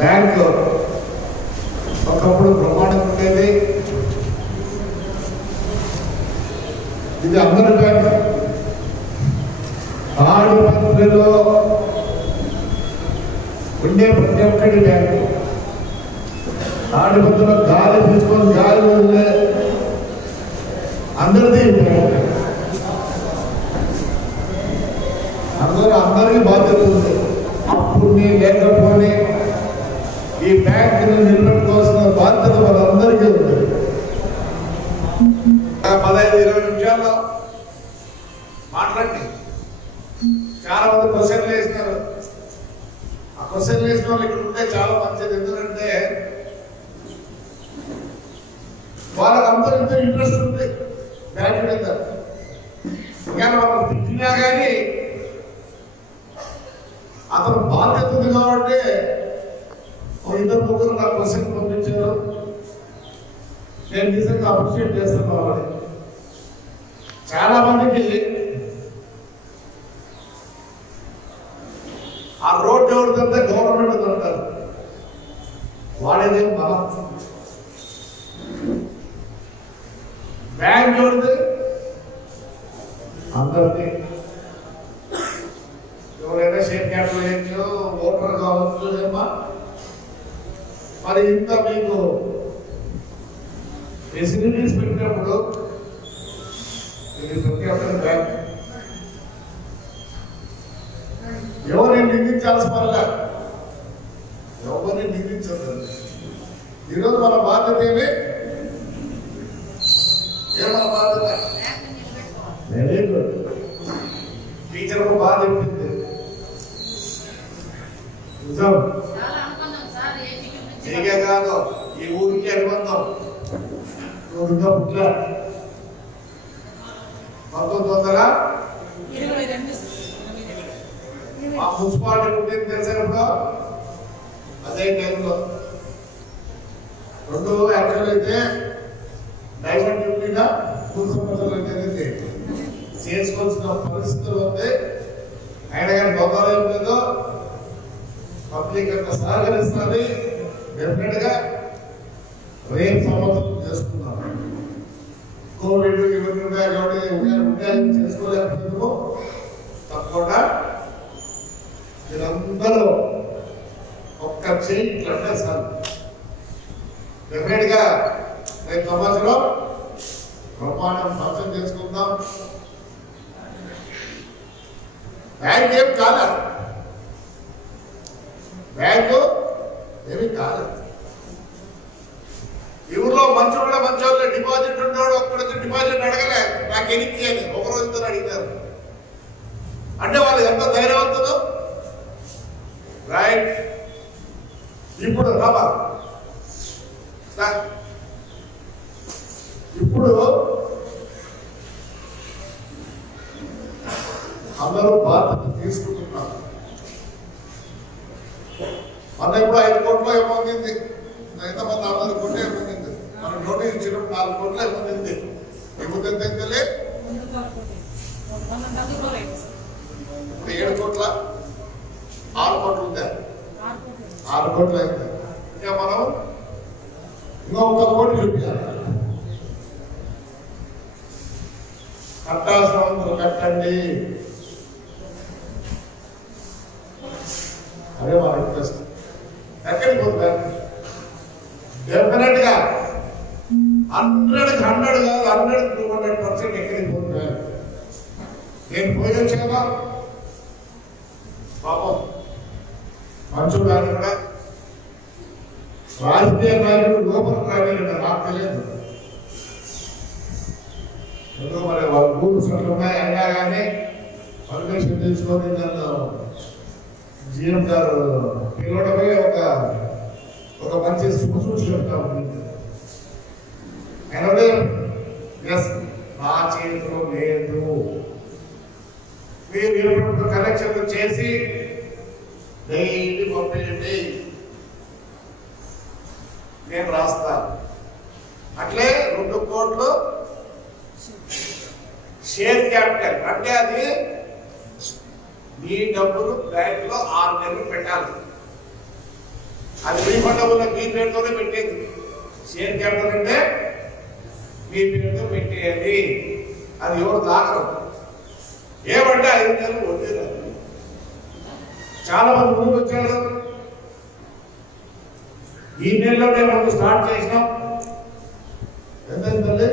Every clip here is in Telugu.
బ్యాంక్ ఒకప్పుడు బ్రహ్మాండం ఉండేది. ఇది అందరి బ్యాంక్. తాడిపత్రిలో ఉండే ప్రతి ఒక్కటి బ్యాంకు. తాడిపత్రిలో గాలి తీసుకొని గాలి వదిలే అందరిది బ్యాంక్. అందరికీ బాధ్యత ఉంది. అప్పుడుని లేకపోని ఈ బ్యాంకుని నిలబెట్టుకోవాల్సిన బాధ్యత వాళ్ళందరికీ ఉంది. 15-20 నిమిషాల్లో మాట్లాడి చాలా మంది క్వశ్చన్లు వేసినారు. ఆ క్వశ్చన్లు వేసిన వాళ్ళు ఇక్కడ ఉంటే చాలా మంచిది. ఎందుకంటే వాళ్ళకి అందరూ ఇంట్రెస్ట్ ఉంది బ్యాంకు మీద. ఇంకా వాళ్ళు తిట్టినా కానీ అతను బాధ్యత ఉంది కాబట్టి ఇద్దరు ముగ్గురు నాకు క్వశ్చన్ పంపించారు. నేను నిజంగా అప్రిషియేట్ చేస్తాను వాళ్ళని. చాలా మందికి ఆ రోడ్డు ఎవరిదంటే గవర్నమెంట్ అంటారు. వాడేదేం బలం. బ్యాంక్ ఎవరిది అందరిది. ఎవరైనా షేర్ క్యాపిటల్ వేయచ్చు, ఓటర్ కావచ్చు. ఏమా మరి ఇంత మీకు ఫెసిలిటీస్ పెట్టినప్పుడు ఇది ప్రతి ఒక్కరి బ్యాంక్. ఎవరిని నిందించాల్సిన వల్ల ఎవరిని నిందించదు. ఈరోజు మన బాధ్యత మన బాధ్యత వెరీ గుడ్. టీచర్ బాగా చెప్పింది నిజం. ఇదే కాదు, ఈ ఊరికి అనుబంధం. నువ్వు పుట్ల 1920 ఆ మున్సిపాలిటీ పుట్టింది తెలిసినప్పుడు అదే టైంలో. రెండు యాక్చువల్ అయితే డైవర్ట్ డ్యూటీగా 3 సంవత్సరాలు జరిగింది. చేసుకోవాల్సిన పరిస్థితులు ఉంది. అయినా కానీ గొప్పలేం లేదో పబ్లిక్ అంతా సహకరిస్తుంది. డెఫినెట్ గా రేపు సంవత్సరం చేసుకున్నాం. కోవిడ్ ఇవన్నీ ఉన్నాయి కాబట్టి ఉద్యోగం చేసుకోలేకపోతున్నాము. తప్పకుండా మీరందరూ ఒక్క చేయి ఇట్లంటే సార్ డెఫినెట్ గా రేపు సంవత్సరం బ్రహ్మాండం ఫంక్షన్ చేసుకుందాం. బ్యాంక్ ఏం కాలేదు, బ్యాంకు ఏమి కాలేదు. ఈ ఊర్లో మంచోడు కూడా మంచోళ్ళే. డిపాజిట్ ఉంటాడు, ఒక్కడొచ్చి డిపాజిట్ అడగలే నాకు ఎనికి అని ఒక రోజుతో అడిగారు. అంటే వాళ్ళు ఎంత ధైర్యవంతులు. రైట్. ఇప్పుడు రాబా ఇప్పుడు అందరూ బాధ్యత తీసుకుంటున్నారు. మన ఇప్పుడు 5 కోట్లు ఏమవుతుంది, ఎంతమంది 60 కోట్లు ఏమవుతుంది. మనం నోటీస్ ఇచ్చినప్పుడు 4 కోట్లు ఏమవుతుంది. ఇప్పుడు ఎంత అయితే 7 కోట్ల 6 కోట్లు ఉంటాయి. 6 కోట్లు అయితే ఇంకా మనం ఇంకా 1 కోటి చూపించాలి. కట్టాల్సిన అందరూ కట్టండి. అదే మా రిక్వెస్ట్. ఎక్కడికి పోతారు డెఫినెట్ గా 100 కాదు 100-200% ఎక్కడికి పోతున్నారు. నేను పోయి వచ్చాను పాపం మంచు గారు కూడా రాజకీయ నాయకుడు లోపల రాగలంటే నాకు తెలియదు. ఎందుకు మరి వాళ్ళ రూల్స్ అట్లా ఉన్నాయి. అయినా కానీ పర్మిషన్ తీసుకొని నన్ను జీఎం గారు పిలవడమే ఒక మంచి సూచన ఉంటుంది. అయితే నా చేతిలో లేదు. మీరు కలెక్షన్లు చేసి డైలీ పంపించండి, నేను రాస్తా. అట్లే 2 కోట్లు షేర్ క్యాపిటల్ అంటే అది మీ డబ్బులు బ్యాంక్ లో 6 నెలలు పెట్టాలి. అది రీఫండబుల్ మీ పేరుతోనే పెట్టేది. షేర్ క్యాపిటల్ అంటే మీ పేరుతో పెట్టేయాలి. అది ఎవరు దాకరు. ఏమంటే 5 నెలలు వడ్డీ రాదు. చాలా మంది ముందుకు వచ్చారు. ఈ నెలలోనే మనం స్టార్ట్ చేసినాం. ఎంత 50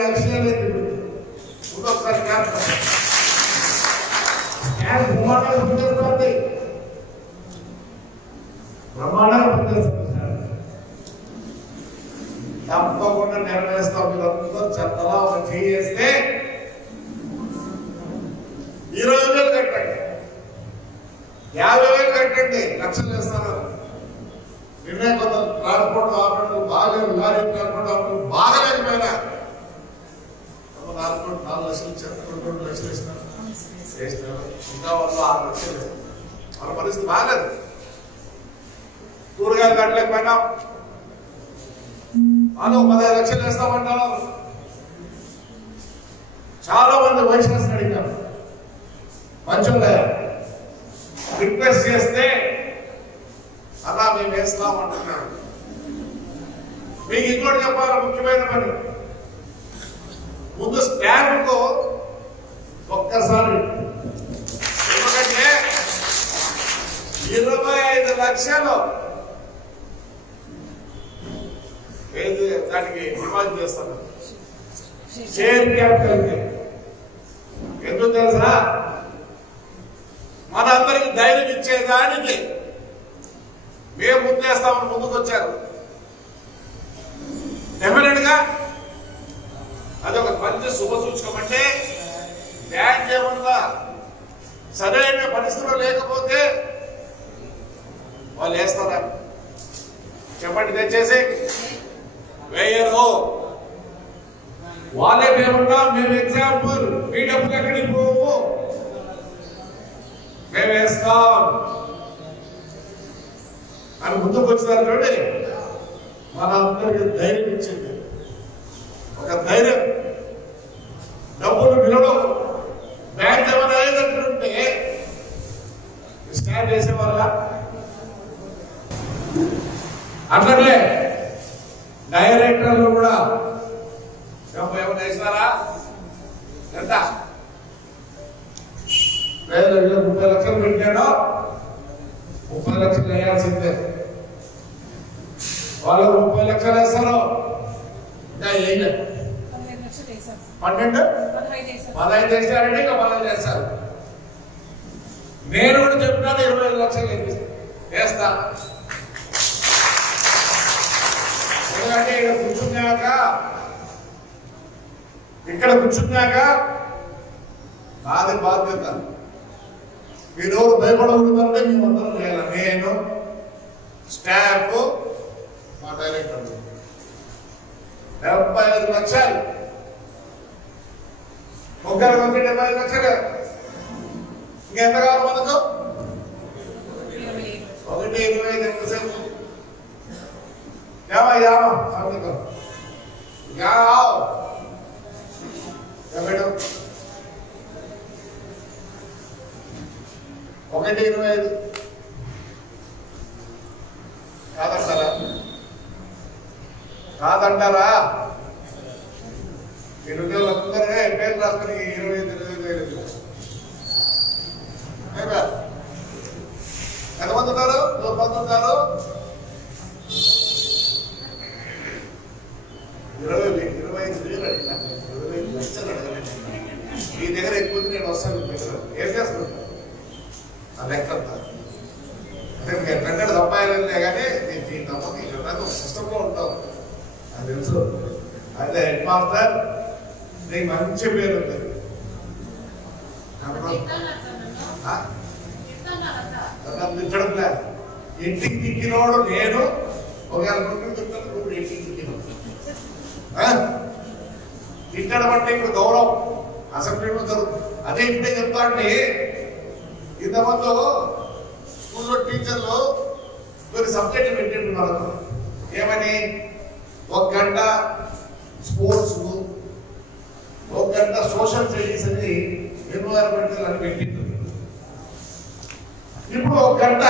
లక్షలు. ఒకసారి క్యాష్ బ్రహ్మాండంగా పనిచేస్తుంది. బ్రహ్మాండంగా పనిచేస్తుంది. తప్పకుండా నెరవేరుస్తాం. మీరందరూ చక్కగా ఒక చేస్తే 20,000 కట్టండి, 50,000 కట్టండి, లక్షలు చేస్తారు. నిన్నే కొంత ట్రాన్స్పోర్ట్ ఆపరేటర్లు బాగాలేదు, లారీ ట్రాన్స్పోర్ట్ ఆపరేటర్లు బాగలేకపోయినా 4 లక్షలు ఇచ్చారు, 2 లక్షలు ఇచ్చినారు. ఇంకా వాళ్ళు 6 లక్షలు ఇస్తారు. వాళ్ళ పరిస్థితి బాగాలేదు. కూరగాయలు కట్టలేకపోయినా వాళ్ళు 15 లక్షలు వేస్తామంటారు. చాలా మంది వైశ్వాసం అడిగారు. మంచోళ్ళ రిక్వెస్ట్ చేస్తే అలా మేము వేస్తామంటున్నాడు. మీకు ఇంకోటి చెప్పాలి, ముఖ్యమైన పని. ముందు స్టాంప్ ఒక్కసారి, ఎందుకంటే 25 లక్షలు దానికి డిమాండ్ చేస్తాను. షేర్ క్యాపిటల్ ఎందుకు తెలుసా? మనందరికి ధైర్యం ఇచ్చేదానికి మేము ముందేస్తామని ముందుకు వచ్చారు. డెఫినెట్ గా అదొక మంచి శుభ సూచకం. అంటే బ్యాంక్ ఏమన్నా సరైన పరిస్థితులు లేకపోతే వాళ్ళు వేస్తారా? చెప్పండి దయచేసి. వేయరు. వాళ్ళే మేమున్నా, మేము ఎగ్జాంపుల్, మీ డబ్బులు ఎక్కడికి పోవు, మేము వేస్తాం అని ముందుకు వచ్చినారు. చూడండి, మన అందరికి ధైర్యం ఇచ్చింది. ఒక ధైర్యం. డబ్బులు విలువ బ్యాంక్ ఏమైనా అయ్యేటట్టుంటే స్టాండ్ చేసేవాళ్ళ. అట్లనే డైరెక్టర్లు కూడా ఏమైనా వేసినారా? ఎంత 30 లక్షలు పెట్టాడో 30 లక్షలు వేయాల్సిందే. వాళ్ళు 30 లక్షలు వేస్తారు. ఇంకా ఏం లేదు. 15 వేసారంటే ఇంకా 15 వేస్తారు. నేను కూడా చెప్పినాను 25 లక్షలు వేస్తా. ఎందుకంటే ఇక్కడ కూర్చున్నాక నాది బాధ్యత. మీరు భయపడకూడదంటే మేమందరం చేయాలి. నేను, స్టాఫ్, మా డైరెక్టర్ 75 లక్షలు. ఒకరికి 75 లక్షలు. ఇంకెంత కావాలి మనకు? 1.25 ఎంతసేపు? యామా సంతకం. మేడం 1.25 కాదంటారా? కాదంటారా? మీరు అందరూ పేరు రాసుకుని 25 ఎంతమంది ఉన్నారు? 100 ఉన్నారు. 25,000 అడిగినా, 25 లక్షలు అడగలేదు. మీ దగ్గర ఎక్కువ నేను వస్తాను. దగ్గర ఏం చేస్తున్నాను ఆ లెక్క అంటే మీకు ఎట్లంటే తప్పాయాలనే కానీ నేను తప్పకి ఒక సిస్టంలో ఉంటావు. అది తెలుసు. అయితే హెడ్ మాస్టర్ నీకు మంచి పేరు ఉంది. తిట్టడంలే. ఇంటికి తిక్కినోడు నేను. ఒకవేళ ఇంటికి తిక్కినోడు తిట్టడం అంటే ఇప్పుడు గౌరవం. అసెంబ్లీలో జరుగుతుంది. అదే ఇప్పుడే చెప్తా అంటే ఇంతమంది స్కూల్లో టీచర్లు కొన్ని సబ్జెక్టులు పెట్టింటున్నారు. ఏమని? 1 గంట స్పోర్ట్స్, 1 గంట సోషల్ స్టడీస్ అని ఎన్వైరన్మెంటల్ అని పెట్టింది. ఇప్పుడు 1 గంట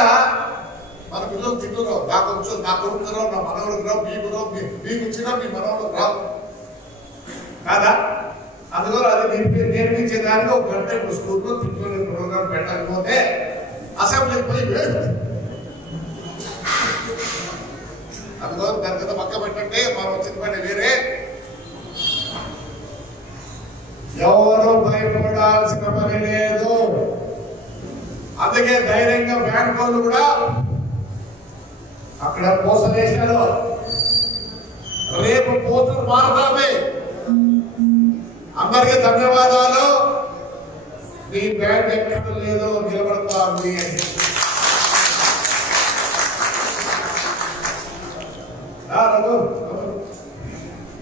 మన పిల్లలు తింటున్నాం, నాకు వచ్చు, నా కొడుకు రావు, నా మనవడికి రావు, మీకు ఇచ్చినా మీ మనవడికి రావు కాదా? అందులో అది నేర్పించేదానికి ఒక గంట ఇప్పుడు స్కూల్లో తిట్టుకునే ప్రోగ్రాం పెట్టకపోతే అసెంబ్లీకి పోయి వేరు. అందులో దాని కింద పక్క పెట్టంటే మనం వచ్చిన పని వేరే. ఎవరు భయపడాల్సిన పని లేదు. అందుకే ధైర్యంగా బ్యాంక్ వాళ్ళు కూడా అక్కడ పోసలేశారు. రేపు పోతులు మారుతామే. అందరికీ ధన్యవాదాలు. మీ బ్యాంక్ ఎక్కడ లేదో నిలబడతా ఉంది.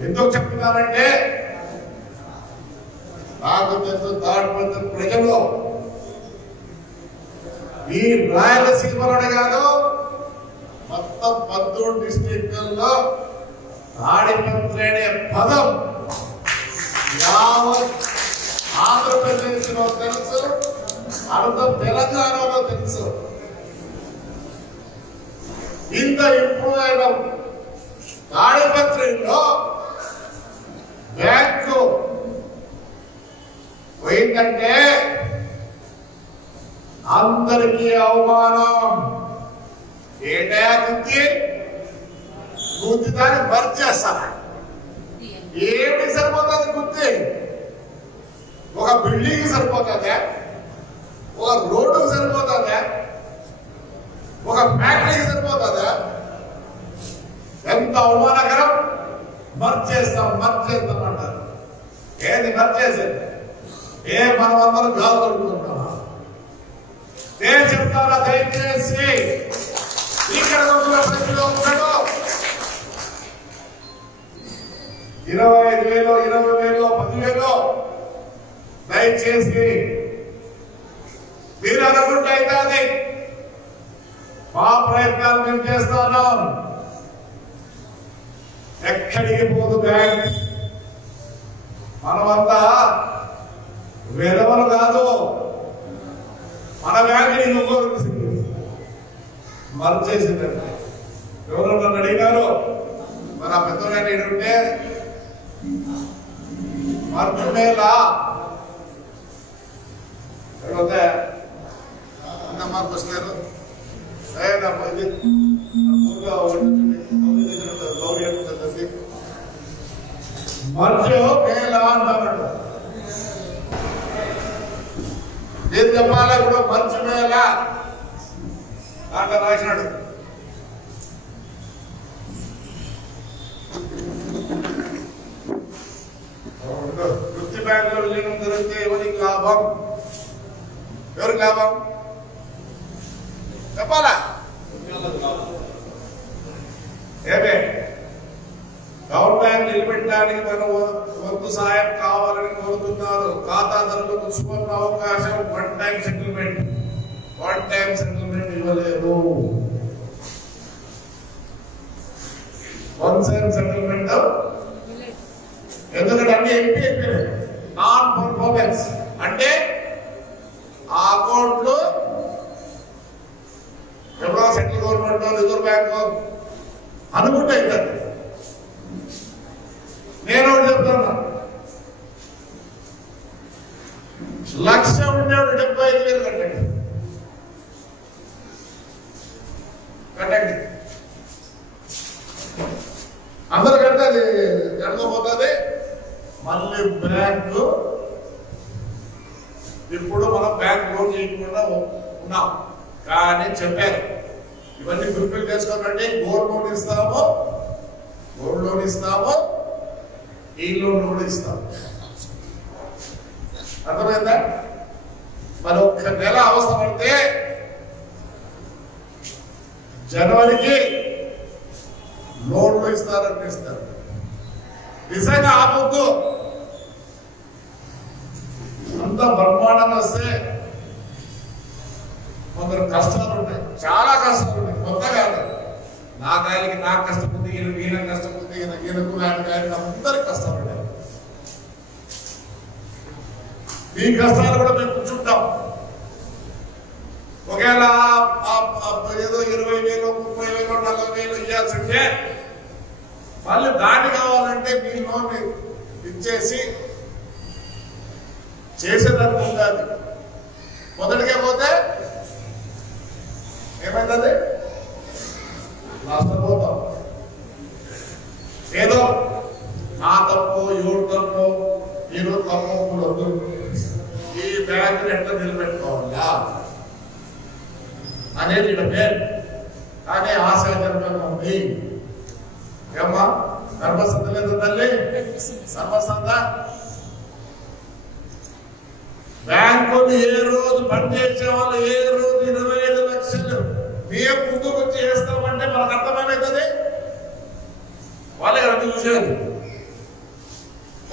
ఎందుకు చెప్తున్నానంటే నాకు తెలుసు తాడిపత్రి ప్రజలు ఈ రాయలసీమలోనే కాదు మొత్తం 13 డిస్ట్రిక్టుల్లో తాడిపత్రి అనే పదం యావత్ ఆంధ్రప్రదేశ్లో తెలుసు, అర్థం తెలంగాణలో తెలుసు. ఇంత ఇంప్రూవ్ అయిన తాడిపత్రిలో బ్యాంకు పోయిందంటే అందరికీ అవమానం. ఏంటయా గుర్తి దాన్ని మర్చి చేస్తారా? ఏమిటి సరిపోతుంది గుర్తి? ఒక బిల్డింగ్ సరిపోతుందా? ఒక రోడ్డుకు సరిపోతుందా? ఒక ఫ్యాక్టరీకి సరిపోతుందా? ఎంత అవమానకరం. మర్చి చేస్తాం అంటారు. ఏది మర్చి చేసేది? మనమందరం గాలు పడుకుంటున్నామా? నేను చెప్తారా దయచేసి ఇక్కడ ప్రజలు ఉంటాడు 25,000, 20,000, 10,000 దయచేసి మీరు అనుకుంటే అవుతుంది. మా ప్రయత్నాలు మేము చేస్తున్నాం. ఎక్కడికి పోదు బ్యాంక్. మనమంతా వేదవలు కాదు. మన బ్యాంక్ ఇంకొకరికి మర్చేసిందంటే ఎవరు నన్ను అడిగినారు. మన పెద్దగా ఉంటే మర్చు మేలా మాకు వస్తున్నారు. మర్చు మేలా అంటున్నాడు. నేను చెప్పాలా కూడా మర్చు మేలా అట్లా రాసినాడు. వృత్తి బ్యాంకులో విలీనం జరిగితే ఎవరికి లాభం? ఎవరికి లాభం చెప్పాలా? ఏమే గవర్నమెంట్ బ్యాంక్ నిలబెట్టడానికి మన వంతు సాయం కావాలని కోరుతున్నారు. ఖాతాదారులకు సువర్ణ అవకాశం. వన్ టైం సెటిల్మెంట్ ఇవ్వలేదు. వన్ టైం సెటిల్మెంట్ ఎందుకంటే అన్ని ఎంపీ నాన్ పర్ఫార్మెన్స్ అంటే ఆ అకౌంట్ లో ఎవరో సెంట్రల్ గవర్నమెంట్ రిజర్వ్ బ్యాంక్ అనుకుంటే అవుతుంది. నేను చెప్తున్నా, 1,00,000 ఉండేవాడు 75,000 కట్టండి. అందరు కడితే అది ఎడకపోతుంది. మళ్ళీ బ్యాంకు ఇప్పుడు మనం బ్యాంక్ లోన్ చేయకుండా ఉన్నాం. కానీ చెప్పారు ఇవన్నీ ఫుల్ఫిల్ చేసుకోవాలంటే గోల్డ్ లోన్ ఇస్తాము, ఈ లోన్ కూడా ఇస్తాము. అర్థమైందా? మరి ఒక్క నెల అవసరపడితే జనవరికి లోన్లు ఇస్తారు. నిజంగా ఆపొద్దు. అంత బ్రహ్మాండంగా వస్తే కొందరు కష్టాలు ఉంటాయి, చాలా కష్టాలు ఉంటాయి. కొత్త కాదు. నాకు కష్టం ఉంది, ఈయన కష్టం ఉంది, ఈయనకు అందరికి కష్టాలు ఉంటాయి. ఈ కష్టాలు కూడా మేము కూర్చుంటాం. ఒకవేళ ఏదో 20,000, 30,000, 40,000 ఇవ్వాల్సిందే వాళ్ళు దాటి కావాలంటే మీ లోన్ ఇచ్చేసి చేసేదానికి ఉంటుంది. మొదటికే పోతే ఏమైతుంది? నష్టపోతాం. ఏదో నా తప్పు ఎవరు తప్పు ఈరోజు తప్పు కూడదు. ఈ బ్యాంకుని ఎట్లా నిలబెట్టుకోవాలా అనేది ఇక్కడ పేరు. కానీ ఆశాజనకంగా ఉంది. ఏమ్మా గర్భసంత లేదు తల్లి? గర్భసంత బ్యాంకులు ఏ రోజు పనిచేసే వాళ్ళు ఏ రోజు 25 లక్షలు మేము ముందుకు వచ్చి వేస్తామంటే మనకు అర్థమేమవుతుంది? వాళ్ళకి అర్థం చూసేది,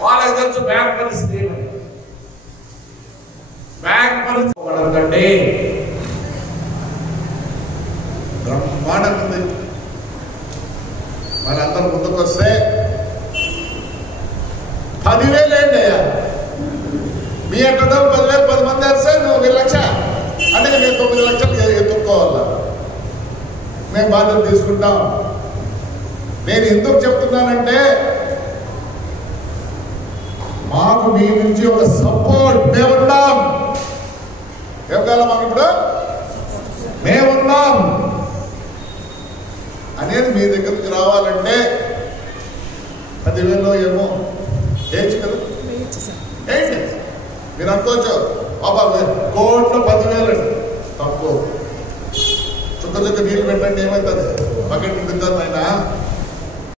వాళ్ళకి తెలుసు బ్యాంక్ పరిస్థితి ఏమని. బ్యాంక్ పరిస్థితి బ్రహ్మాండంగా ఉంది. మనందరూ ముందుకు వస్తే 10,000 ఏంటి అయ్యా మీ ఎక్కడో 10,000 10 మంది వేస్తే నువ్వు 1,00,000 అంటే నేను 9 లక్షలు ఎత్తుక్కోవాలా? మేము బాధ్యత తీసుకుంటాం. నేను ఎందుకు చెప్తున్నానంటే మాకు మీ నుంచి ఒక సపోర్ట్ మేమున్నాం. ఏం కాలం మాకు ఇప్పుడు మేమున్నాం అనేది మీ దగ్గరికి రావాలంటే 10,000 ఏమో వేయచ్చు కదా? ఏంటి మీరు అనుకోవచ్చు బాబా కోట్లు 10,000 తప్పు. చుక్క చుక్క నీళ్ళు పెట్టండి ఏమవుతుంది? బకెట్ నిండుతుంది అయినా